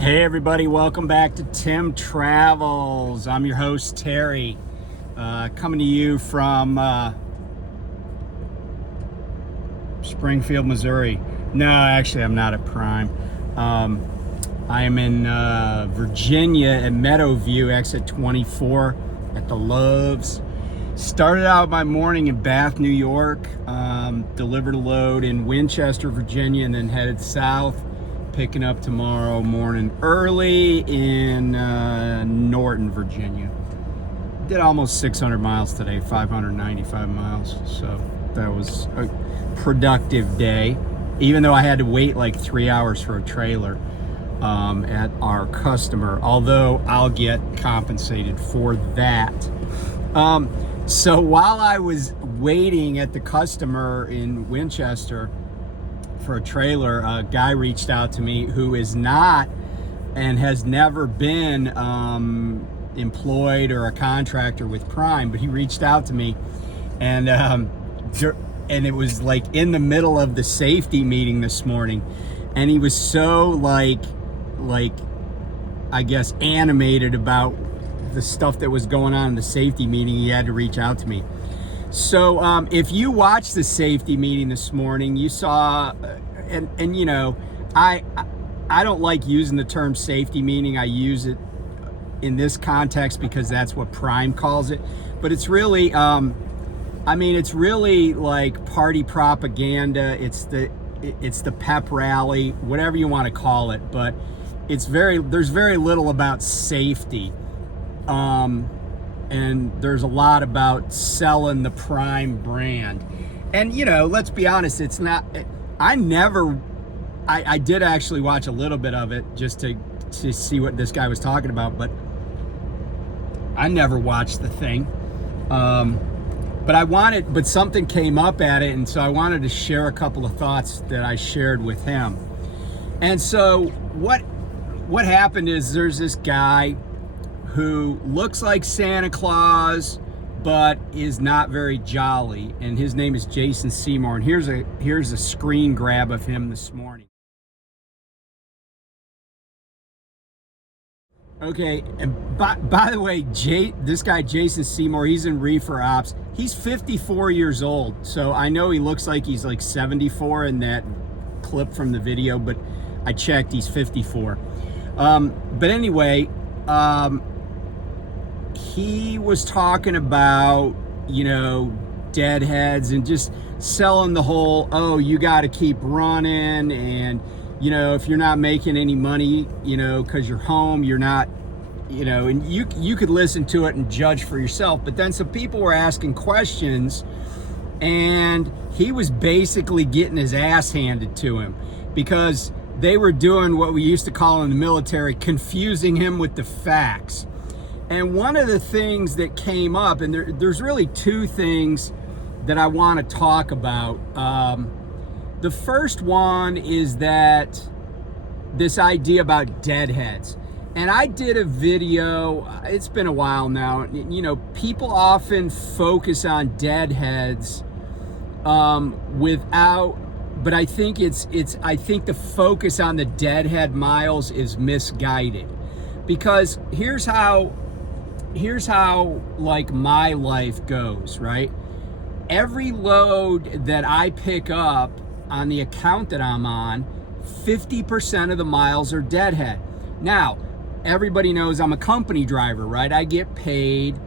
Hey everybody, welcome back to Tim Travels. I'm your host Terry, coming to you from Springfield, Missouri. No, actually I'm not at Prime. I am in Virginia at Meadowview, exit 24 at the Loves. Started out my morning in Bath, New York, delivered a load in Winchester, Virginia, and then headed south, picking up tomorrow morning early in Norton, Virginia. Did almost 600 miles today, 595 miles. So that was a productive day, even though I had to wait like 3 hours for a trailer at our customer, although I'll get compensated for that. So while I was waiting at the customer in Winchester for a trailer, a guy reached out to me who is not and has never been employed or a contractor with Prime, but he reached out to me, and it was like in the middle of the safety meeting this morning, and he was so like I guess animated about the stuff that was going on in the safety meeting, he had to reach out to me. So if you watched the safety meeting this morning, you saw, and you know, I don't like using the term safety meeting. I use it in this context because that's what Prime calls it. But it's really, it's really like party propaganda. It's the pep rally, whatever you want to call it. But there's very little about safety. And there's a lot about selling the Prime brand. And, you know, let's be honest, it's not, I did actually watch a little bit of it just to see what this guy was talking about, but I never watched the thing. But something came up at it, and so I wanted to share a couple of thoughts that I shared with him. And so what happened is there's this guy who looks like Santa Claus, but is not very jolly. And his name is Jason Seymour. And here's a screen grab of him this morning. Okay, and by the way, this guy, Jason Seymour, he's in reefer ops. He's 54 years old. So I know he looks like he's like 74 in that clip from the video, but I checked, he's 54. But anyway, he was talking about, you know, Deadheads and just selling the whole, oh, you got to keep running, and, you know, if you're not making any money, you know, because you're home, you're not, you know, and you could listen to it and judge for yourself. But then some people were asking questions, and he was basically getting his ass handed to him because they were doing what we used to call in the military, confusing him with the facts. And one of the things that came up, and there's really two things that I want to talk about. The first one is that this idea about deadheads. And I did a video, it's been a while now, you know, people often focus on deadheads but I think I think the focus on the deadhead miles is misguided. Because here's how like my life goes, right? Every load that I pick up on the account that I'm on, 50% of the miles are deadhead. Now, everybody knows I'm a company driver, right? I get paid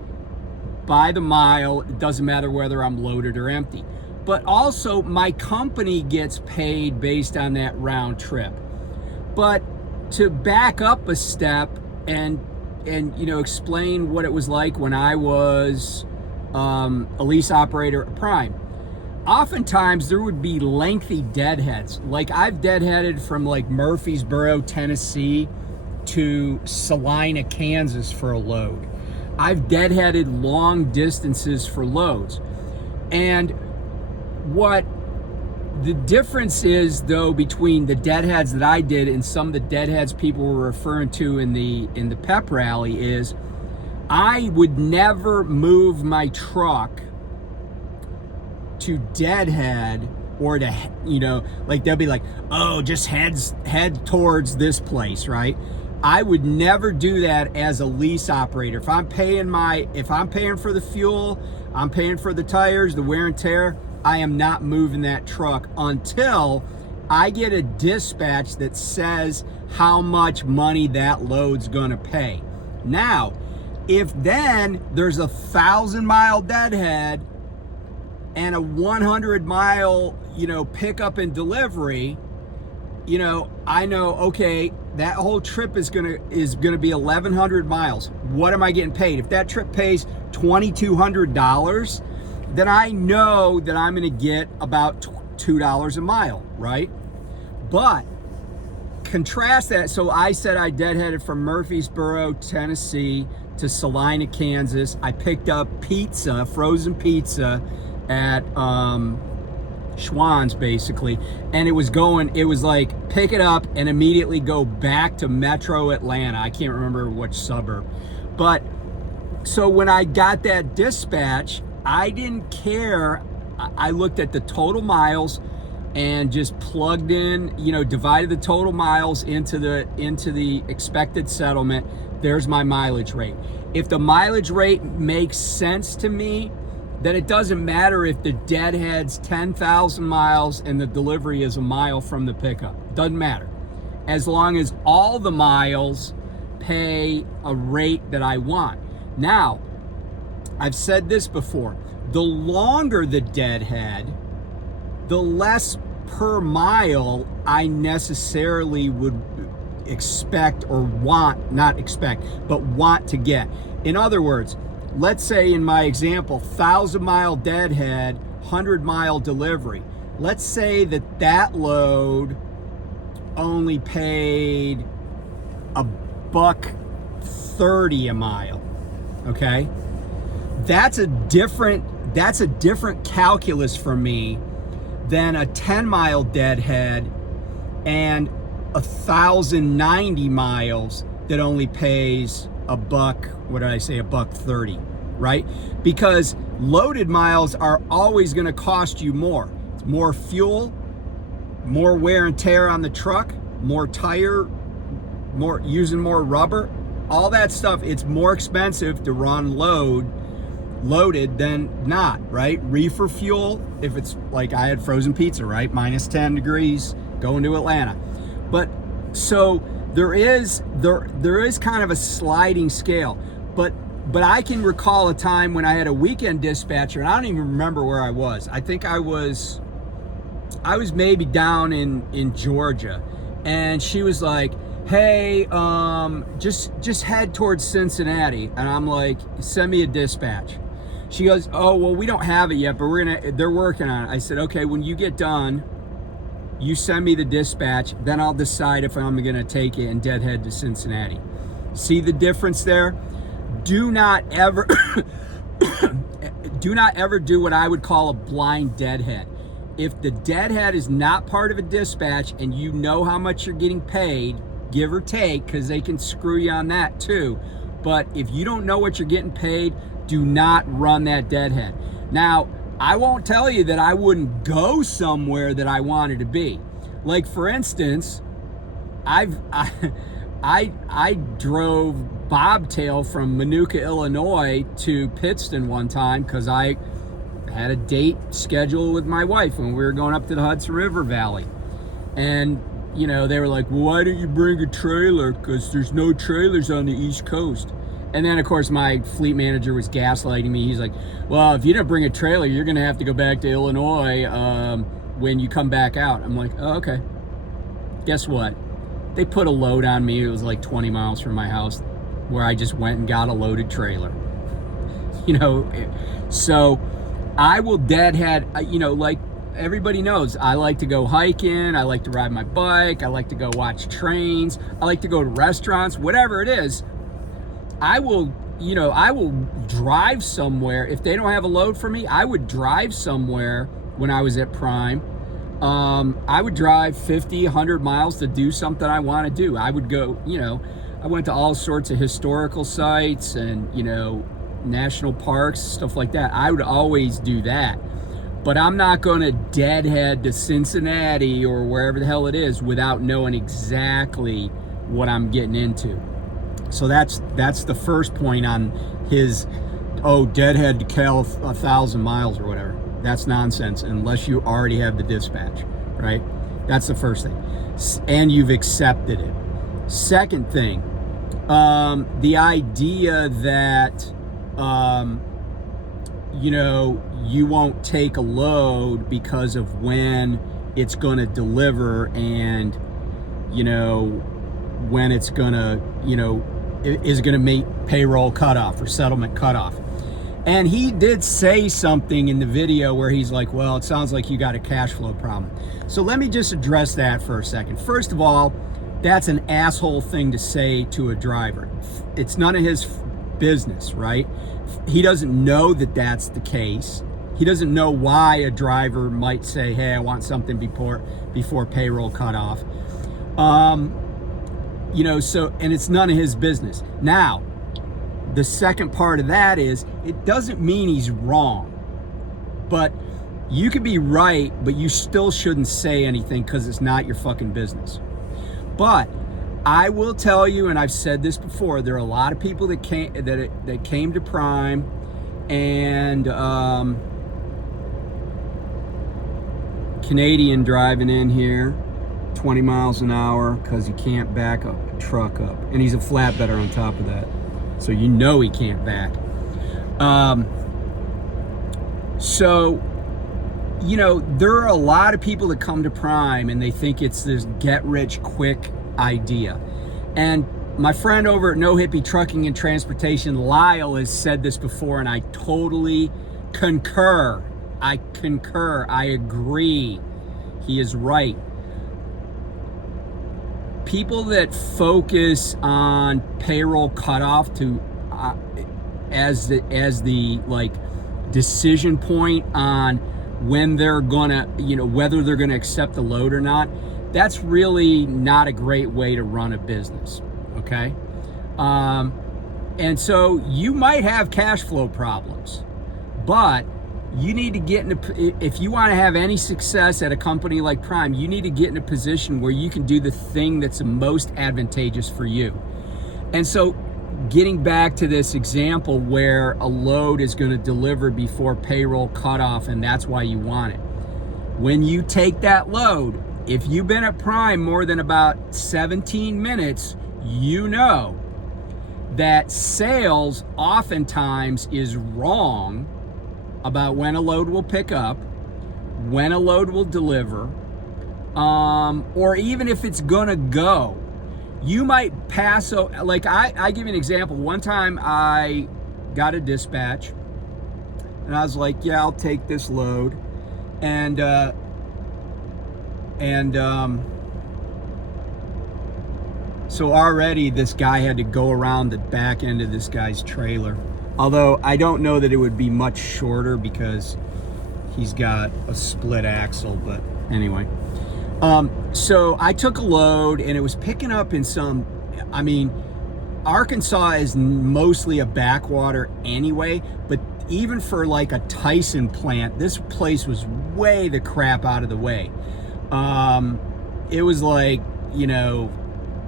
by the mile. It doesn't matter whether I'm loaded or empty. But also my company gets paid based on that round trip. But to back up a step and you know, explain what it was like when I was a lease operator at Prime. Oftentimes there would be lengthy deadheads. Like I've deadheaded from like Murfreesboro, Tennessee to Salina, Kansas for a load. I've deadheaded long distances for loads. And what the difference is, though, between the deadheads that I did and some of the deadheads people were referring to in the pep rally is I would never move my truck to deadhead or to, you know, like they'll be like, oh, just head towards this place, right? I would never do that as a lease operator. If I'm paying for the fuel, I'm paying for the tires, the wear and tear, I am not moving that truck until I get a dispatch that says how much money that load's gonna pay. Now, if then there's a 1,000-mile deadhead and a 100-mile, pickup and delivery, I know, okay, that whole trip is gonna be 1,100 miles. What am I getting paid? If that trip pays $2,200, then I know that I'm gonna get about $2 a mile, right? But contrast that. So I said I deadheaded from Murfreesboro, Tennessee to Salina, Kansas. I picked up pizza, frozen pizza at Schwann's basically, and it was like pick it up and immediately go back to Metro Atlanta. I can't remember which suburb. But so when I got that dispatch, I didn't care. I looked at the total miles and just plugged in, divided the total miles into the expected settlement. There's my mileage rate. If the mileage rate makes sense to me, then it doesn't matter if the deadhead's 10,000 miles and the delivery is a mile from the pickup. Doesn't matter. As long as all the miles pay a rate that I want. Now, I've said this before. The longer the deadhead, the less per mile I necessarily would expect or want to get. In other words, let's say in my example, 1,000-mile deadhead, 100-mile delivery. Let's say that load only paid $1.30 a mile. Okay, that's a different calculus for me than a 10-mile deadhead and 1,090 miles that only pays $1.30, right? Because loaded miles are always going to cost you more. It's more fuel, more wear and tear on the truck, more tire, using more rubber, all that stuff. It's more expensive to run loaded than not, right? Reefer fuel, if it's like I had frozen pizza, right? Minus 10 degrees going to Atlanta. But so there is kind of a sliding scale. But I can recall a time when I had a weekend dispatcher, and I don't even remember where I was. I think I was maybe down in Georgia, and she was like, hey, just head towards Cincinnati. And I'm like, send me a dispatch. She goes, oh, well, we don't have it yet, but they're working on it. I said, okay, when you get done, you send me the dispatch, then I'll decide if I'm gonna take it and deadhead to Cincinnati. See the difference there? Do not ever do what I would call a blind deadhead. If the deadhead is not part of a dispatch and you know how much you're getting paid, give or take, because they can screw you on that too. But if you don't know what you're getting paid, do not run that deadhead. Now, I won't tell you that I wouldn't go somewhere that I wanted to be. Like, for instance, I drove bobtail from Manuka, Illinois to Pittston one time because I had a date scheduled with my wife when we were going up to the Hudson River Valley. And, they were like, well, why don't you bring a trailer? Because there's no trailers on the East Coast. And then, of course, my fleet manager was gaslighting me. He's like, well, if you don't bring a trailer, you're going to have to go back to Illinois when you come back out. I'm like, oh, okay. Guess what? They put a load on me. It was like 20 miles from my house where I just went and got a loaded trailer. So I will deadhead, like everybody knows, I like to go hiking. I like to ride my bike. I like to go watch trains. I like to go to restaurants, whatever it is. I will drive somewhere. If they don't have a load for me, I would drive somewhere when I was at Prime. I would drive 50, 100 miles to do something I want to do. I would go, I went to all sorts of historical sites and, national parks, stuff like that. I would always do that. But I'm not going to deadhead to Cincinnati or wherever the hell it is without knowing exactly what I'm getting into. So that's the first point on his, deadhead to Cal 1,000 miles or whatever. That's nonsense unless you already have the dispatch, right? That's the first thing. And you've accepted it. Second thing, the idea that, you won't take a load because of when it's going to deliver and, when it's going to, is going to make payroll cutoff or settlement cutoff. And he did say something in the video where he's like, well, it sounds like you got a cash flow problem. So let me just address that for a second. First of all, that's an asshole thing to say to a driver. It's none of his business, right? He doesn't know that that's the case. He doesn't know why a driver might say, hey, I want something before payroll cutoff. And it's none of his business. Now, the second part of that is, it doesn't mean he's wrong. But you could be right, but you still shouldn't say anything because it's not your fucking business. But I will tell you, and I've said this before, there are a lot of people that came to Prime and Canadian driving in here 20 miles an hour because he can't back a truck up. And he's a flatbedder on top of that. So he can't back. There are a lot of people that come to Prime and they think it's this get-rich-quick idea. And my friend over at No Hippie Trucking and Transportation, Lyle, has said this before, and I totally concur. I agree. He is right. People that focus on payroll cutoff as the decision point on when they're gonna, whether they're gonna accept the load or not, that's really not a great way to run a business, okay? And so you might have cash flow problems, but you need to get if you want to have any success at a company like Prime, you need to get in a position where you can do the thing that's the most advantageous for you. And so getting back to this example where a load is going to deliver before payroll cutoff, and that's why you want it. When you take that load, if you've been at Prime more than about 17 minutes, you know that sales oftentimes is wrong about when a load will pick up, when a load will deliver, or even if it's gonna go. You might pass, I give you an example. One time I got a dispatch and I was like, yeah, I'll take this load. And so already this guy had to go around the back end of this guy's trailer. Although I don't know that it would be much shorter because he's got a split axle, but anyway. So I took a load and it was picking up in Arkansas is mostly a backwater anyway, but even for like a Tyson plant, this place was way the crap out of the way. It was like,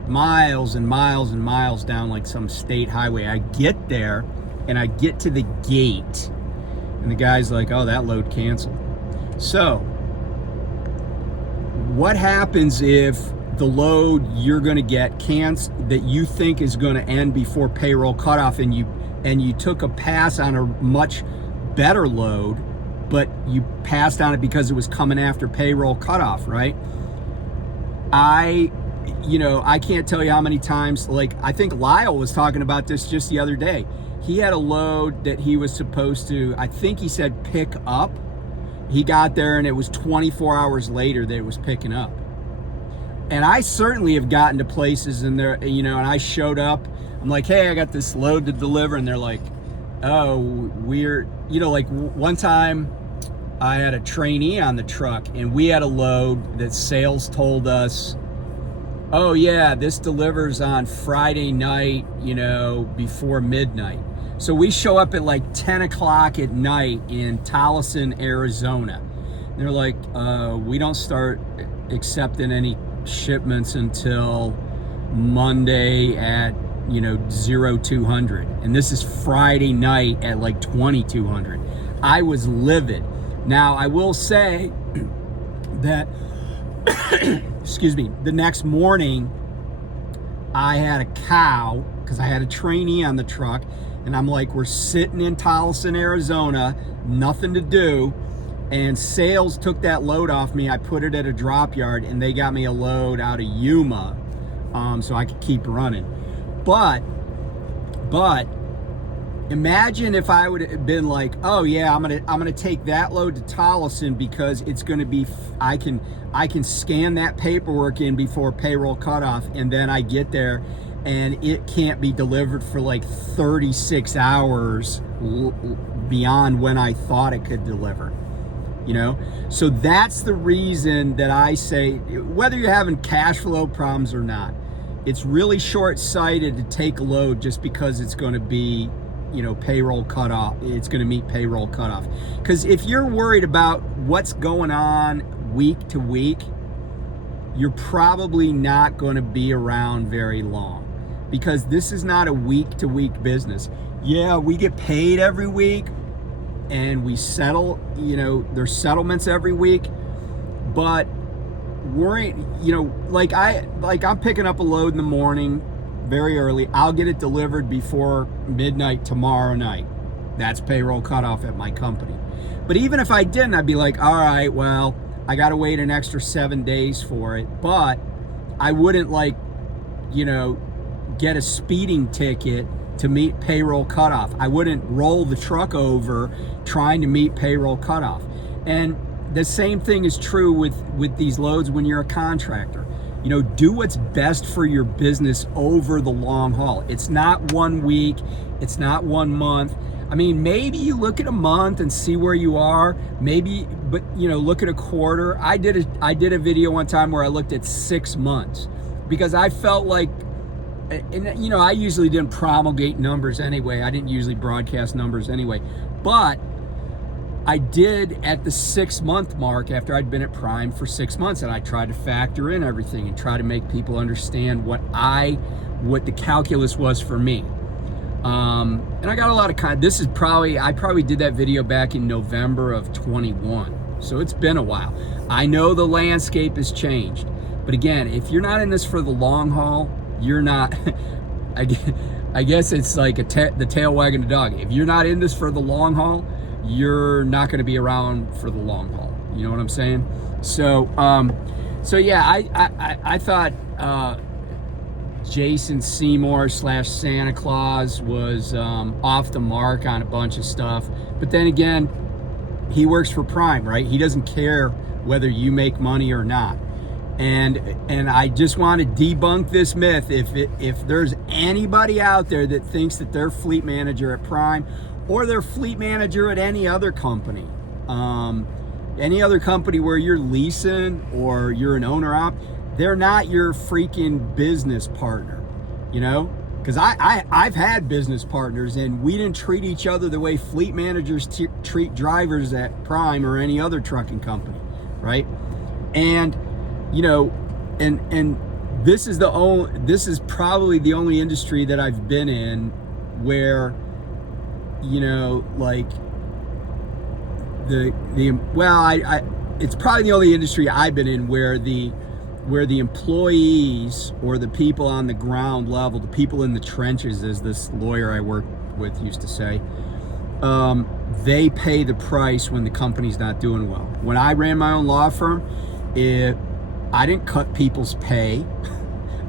miles and miles and miles down like some state highway. I get there and I get to the gate and the guy's like, oh, that load canceled. So what happens if the load you're going to get that you think is going to end before payroll cutoff, and you took a pass on a much better load, but you passed on it because it was coming after payroll cutoff, right? I can't tell you how many times, I think Lyle was talking about this just the other day. He had a load that he was supposed to, I think he said pick up. He got there and it was 24 hours later that it was picking up. And I certainly have gotten to places and and I showed up. I'm like, hey, I got this load to deliver. And they're like, oh, we're, one time I had a trainee on the truck and we had a load that sales told us, oh yeah, this delivers on Friday night, before midnight. So we show up at 10 o'clock at night in Tolleson, Arizona. And they're like, we don't start accepting any shipments until Monday at 0200, and this is Friday night at like 2200. I was livid. Now I will say that excuse me, the next morning I had a cow because I had a trainee on the truck, and I'm like, we're sitting in Tolleson, Arizona, nothing to do, and sales took that load off me. I put it at a drop yard, and they got me a load out of Yuma, so I could keep running. But imagine if I would have been like, oh yeah, I'm gonna take that load to Tolleson because it's gonna be, I can scan that paperwork in before payroll cutoff, and then I get there and it can't be delivered for like 36 hours beyond when I thought it could deliver. So that's the reason that I say, whether you're having cash flow problems or not, it's really short-sighted to take a load just because it's going to be, payroll cutoff. It's going to meet payroll cutoff. Because if you're worried about what's going on week to week, you're probably not going to be around very long, because this is not a week-to-week business. Yeah, we get paid every week, and we settle, there's settlements every week, but like I'm picking up a load in the morning very early. I'll get it delivered before midnight tomorrow night. That's payroll cutoff at my company. But even if I didn't, I'd be like, all right, well, I got to wait an extra 7 days for it. But I wouldn't get a speeding ticket to meet payroll cutoff. I wouldn't roll the truck over trying to meet payroll cutoff. And the same thing is true with these loads when you're a contractor. Do what's best for your business over the long haul. It's not 1 week, it's not 1 month. I mean, maybe you look at a month and see where you are, maybe, but look at a quarter. I did a video one time where I looked at 6 months because I felt like, and I usually didn't promulgate numbers anyway. I didn't usually broadcast numbers anyway, but I did at the 6-month mark after I'd been at Prime for 6 months, and I tried to factor in everything and try to make people understand what the calculus was for me. And I got a lot of I probably did that video back in November of 21. So it's been a while. I know the landscape has changed, but again, if you're not in this for the long haul, you're not, I guess it's like the tail wagging the dog. If you're not in this for the long haul, you're not going to be around for the long haul. You know what I'm saying? So yeah, I thought Jason Seymour / Santa Claus was off the mark on a bunch of stuff. But then again, he works for Prime, right? He doesn't care whether you make money or not. And I just want to debunk this myth. If there's anybody out there that thinks that their fleet manager at Prime or their fleet manager at any other company where you're leasing or you're an owner-op, they're not your freaking business partner, Because I've had business partners, and we didn't treat each other the way fleet managers treat drivers at Prime or any other trucking company, right? And and this is probably the only industry that I've been in where it's probably the only industry I've been in where the employees or the people on the ground level, the people in the trenches, as this lawyer I worked with used to say, they pay the price when the company's not doing well. When I ran my own law firm, I didn't cut people's pay.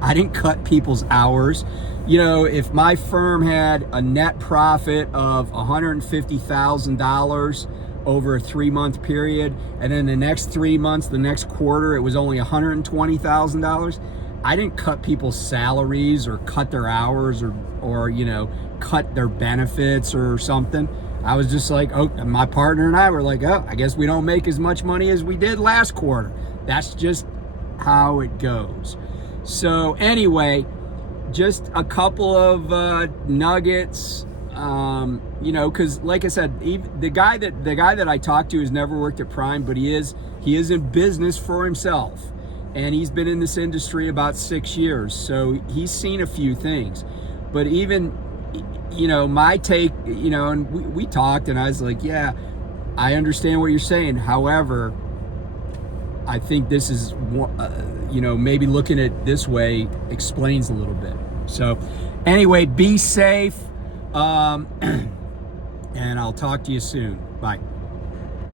I didn't cut people's hours. If my firm had a net profit of $150,000 over a 3-month period, and then the next 3 months, the next quarter, it was only $120,000, I didn't cut people's salaries or cut their hours or cut their benefits or something. I was just like, oh, my partner and I were like, oh, I guess we don't make as much money as we did last quarter. That's just how it goes. So anyway, just a couple of nuggets, because like I said, the guy that I talked to has never worked at Prime, but he is in business for himself, and he's been in this industry about 6 years, so he's seen a few things. But even, my take, and we talked, and I was like, yeah, I understand what you're saying. However, I think this is, maybe looking at it this way explains a little bit. So anyway, be safe, and I'll talk to you soon. Bye.